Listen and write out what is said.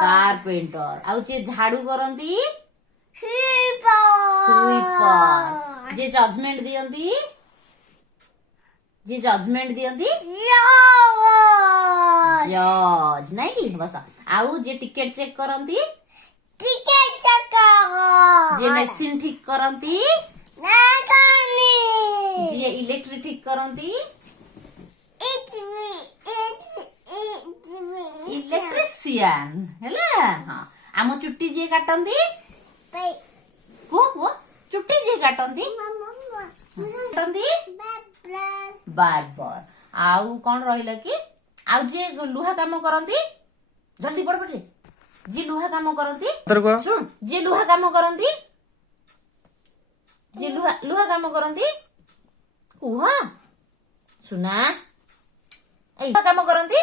carpenter आउ जे झाड़ू करंती sweeper जे judgement दियंती जज नहीं कि बस आउ जे टिकट चेक करंती जे मशीन ठीक करंती जे इलेक्ट्रिक ठीक करंती इलेक्ट्रिशियन हैला हां आम चुट्टी जे काटंती को चुट्टी जे काटंती बार्बर आउ कौन रहिला कि आउ जे लुहा काम करंती जल्दी पड़ पड़े जे लुहा काम करंती सुन जे लुहा काम करंती जे लुहा काम करंती कुहा सुना ए काम करंती